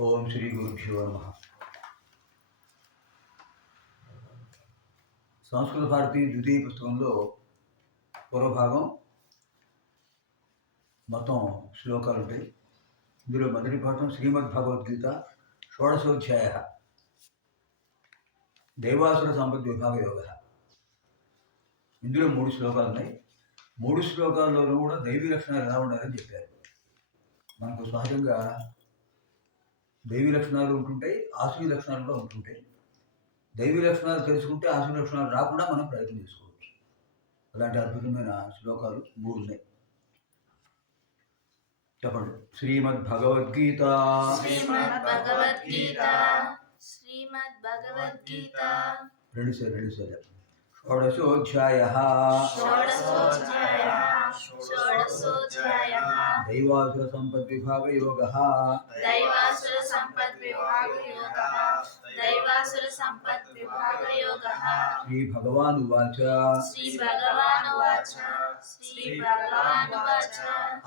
ఓం శ్రీ గురుభ్యో నమ. సంస్కృత భారతి ద్వితీయ పుస్తకంలో పూర్వభాగం మొత్తం శ్లోకాలు ఉంటాయి. ఇందులో మొదటి భాగం శ్రీమద్ భగవద్గీత షోడశోధ్యాయ. దైవాసుర సంపద్ విభాగ యోగ. ఇందులో మూడు శ్లోకాలు ఉన్నాయి. మూడు శ్లోకాల్లోనూ కూడా దైవీ లక్షణాలు ఎలా ఉండాలని చెప్పారు. మనకు సహజంగా దైవీ లక్షణాలు ఉంటుంటాయి ఆసురీ లక్షణాలు కూడా ఉంటుంటాయి. దైవీ లక్షణాలు తెలుసుకుంటే ఆసురీ లక్షణాలు రాకుండా మనం ప్రయత్నం చేసుకోవచ్చు. అలాంటి అద్భుతమైన శ్లోకాలు మూడు ఉన్నాయి. చెప్పండి. శ్రీమద్ భగవద్గీత శ్రీమద్ భగవద్గీత శ్రీమద్ భగవద్గీత రెండు సార్ రెండు సార్ షోడశోధ్యాయ. దైవాసుర సంపద్ విభాగ యోగ. దైవాసుర శ్రీ భగవాన్ వాచ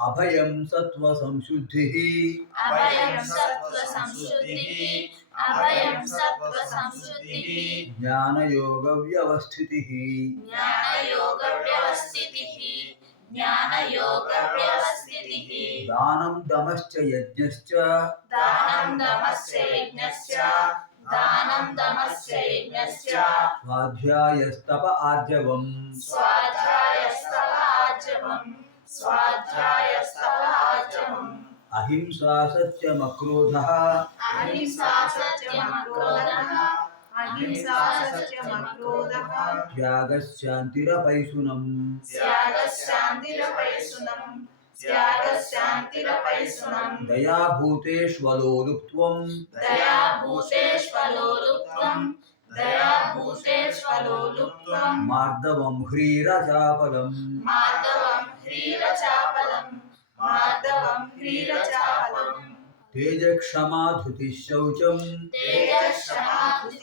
అభయం సత్వ సంశుద్ధి. అభయం సత్వ సంశుద్ధి. జ్ఞానయోగ వ్యవస్థితి జ్ఞానయోగ వ్యవస్థితి దానం దమశ్చ యజ్ఞశ్చ. దానం దమస్య యజ్ఞస్య దానం దమస్య యజ్ఞస్య స్వాధ్యాయస్తప ఆర్జవం. స్వాధ్యాయస్తవ ఆర్జవం. స్వాధ్యాయస్తవ ఆర్జవం. అహింసా సత్యమక్రోధ అహింసా సత్యమక్రోధః అహింసా సత్యమక్రోధః త్యాగశాంతిరపైశునం త్యాగశాంతిరపైసునం शान्तिरपयसुनम् त्यागशान्तिरपयसुनम् दयाभूतेष्वलोलुप्त्वम्। दयाभूतेष्वलोलुप्त्वम् दयाभूतेष्वलोलुप्त्वम्। मार्दवम् ह्रीरचापलम्। मार्दवम् ह्रीरचापलम् मार्दवम् ह्रीरचापलम्। शौचम्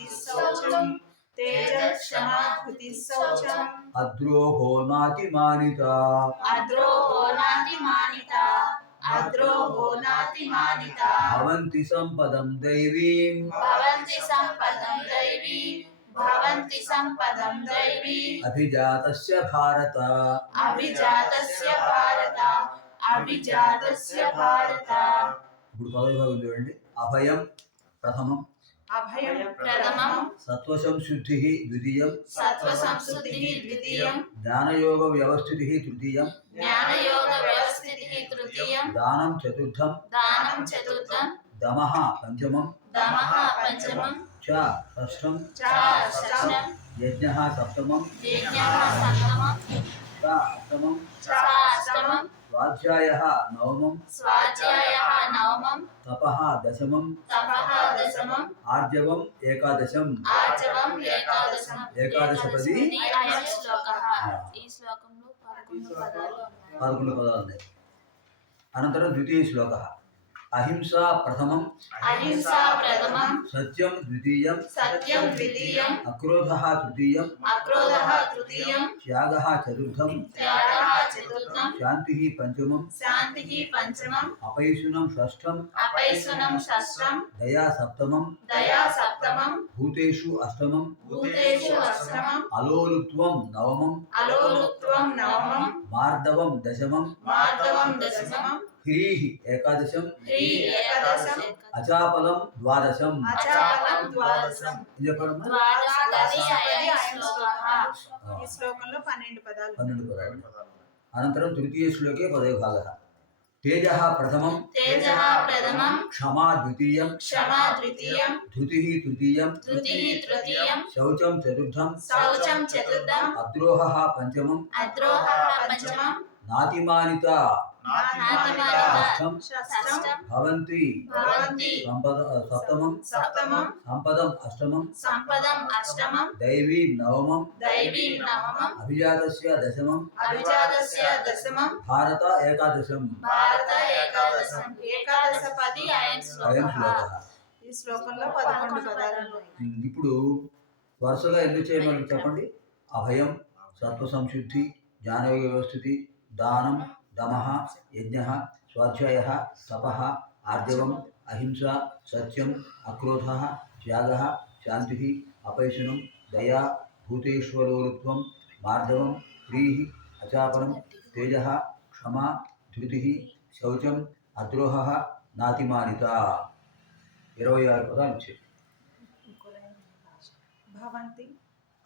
शौचम् అద్రోహో నాతిమానిత అద్రోహో నాతి మానిత అద్రోహో నాతి మానిత భవంతి సంపదం దైవీం భవంతి సంపదం దైవీ భవంతి సంపదం దైవీ అభిజాతస్య భారత అభిజాతస్య భారత అభిజాతస్య భారత ఇప్పుడు పదవి భాగం చూడండి అభయం ప్రథమం అభయం ప్రథమం సత్వసంశుద్ధి ద్వితీయం సత్వ సంశుద్ధి ద్వితీయం జ్ఞానయోగ వ్యవస్థితి తృతీయం జ్ఞానయోగ వ్యవస్థితి తృతీయం దానం చతుర్థం దానం చతుర్థం దమః పంచమం దమః పంచమం చ షష్ఠం చ షష్టం యజ్ఞ సప్తమం యజ్ఞః సప్తమం చ అష్టమం చ అష్టమం స్వాధ్యాయ నవమం స్వాధ్యాయः నవమం తపః దశమం తపః ఆర్జవం ఏకాదశం ఏకాదశపది పదకొండు పదాలు ఉన్నాయి. పదకొండు పదాలు ఉన్నాయి. అనంతరం ద్వితీయ శ్లోక. అహింస ప్రథమం. అహింసా ప్రథమం. సత్యం ద్వితీయం. సత్యం ద్వితీయం. అక్రోధ తృతీయం. అక్రోధः తృతీయం. త్యాగ చతుర్థం. త్యాగः శాంతి పంచమం. శాంతిः పంచమం. అపైశునం షష్ఠం అపైసునం షష్టం. దయా సప్తమం. దయా సప్తమం. భూతేషు అష్టమం. భూతేషు అష్టమం. అలోలుత్వం నవమం. అలోలుత్వం నవమం. మార్దవం దశమం. మార్దవం దశమం. హ్రీః ఏకాదశం. అచాపలం ద్వాదశం. అచాపలం ఇది ఈ శ్లోకంలో పన్నెండు పదాలు. పన్నెండు పదాలు. అనంతరం తృతీయ శ్లోకే పదవి భాగ తేజ ప్రథమం తేజः ప్రథమం క్షమా ద్వితీయం క్షమా ద్వితీయం ధృతి తృతీయం ధృతిः తృతీయం శౌచం చతుర్థం శౌచం చతుర్థం అద్రోహ పంచమం అద్రోహः పంచమం నాతిమానిత నాతిమానిత షష్ఠం షష్టం షష్టం భవంతి భవంతి సంపద సప్తమం సప్తమం సంపదం అష్టమం సంపదం అష్టమం దైవీ నవమం దైవీ నవమం అభిజాతస్య దశమం అభిజాతస్య దశమం భారత ఏకాదశం భారత ఏకాదశం ఏకాదశపది అయం అయం శ్లోకः. శ్లోక ఈ శ్లోకంలో పదకొండు పదాలు ఉన్నాయి. ఇప్పుడు వరుసగా ఎందుకు చేయమని చెప్పండి? అభయం సత్వ సంశుద్ధి జ్ఞానయోగ వ్యవస్థితి దానం దమః యజ్ఞ స్వాధ్యాయ తపః ఆర్జవం అహింస సత్యం అక్రోధ త్యాగ శాంతి అపైశనం దయా భూతేశ్వరోత్వం మార్ధవం ప్రీ అచాపనం తేజ క్షమా ధృతి శౌచం అద్రోహ నాతిమానిత. ఇరవై ఆరు పదాలు వచ్చాయి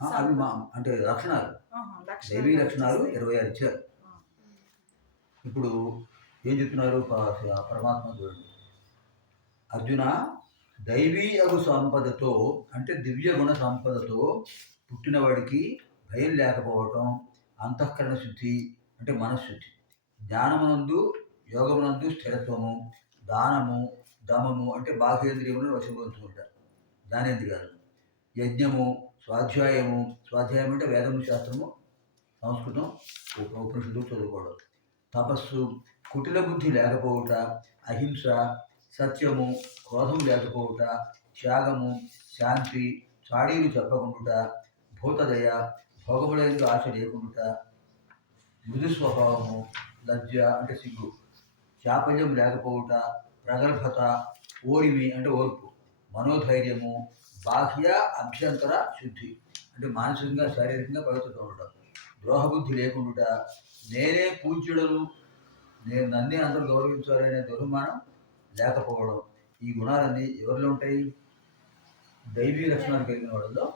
అవి మా అంటే లక్షణాలు. దైవీ లక్షణాలు ఇరవై ఆరు ఇచ్చారు. ఇప్పుడు ఏం చెప్తున్నారు? పరమాత్మ చూడండి. అర్జున దైవీ అగు సంపదతో అంటే దివ్య గుణ సంపదతో పుట్టినవాడికి భయం లేకపోవటం అంతఃకరణ శుద్ధి అంటే మనశ్శుద్ధి. జ్ఞానమునందు యోగమునందు స్థిరత్వము దానము దమము అంటే బాహ్యేంద్రియములను వశపరుచుకుంటారు జ్ఞానేంద్రియాలు. యజ్ఞము స్వాధ్యాయము స్వాధ్యాయం అంటే వేదము శాస్త్రము సంస్కృతం ఉపనిషత్తులు చదువుకోవడం. తపస్సు కుటిల బుద్ధి లేకపోవుట అహింస సత్యము క్రోధం లేకపోవుట త్యాగము శాంతి చాడీలు చెప్పకుండుట భూతదయ భోగములందు ఆశ లేకుండుట మృదు స్వభావము లజ్జ అంటే సిగ్గు చాపల్యం లేకపోవుట ప్రగల్భత ఓరిమి అంటే ఓర్పు మనోధైర్యము బాహ్య అభ్యంతర శుద్ధి అంటే మానసికంగా శారీరకంగా పవిత్రత ఉండటం. ద్రోహబుద్ధి లేకుండుట నేనే పూజ్యుడను. నేను నన్నే అందరూ గౌరవించాలనే దుర్మానం లేకపోవడం. ఈ గుణాలన్నీ ఎవరిలో ఉంటాయి? దైవీ లక్షణాలు కలిగిన వాళ్ళలో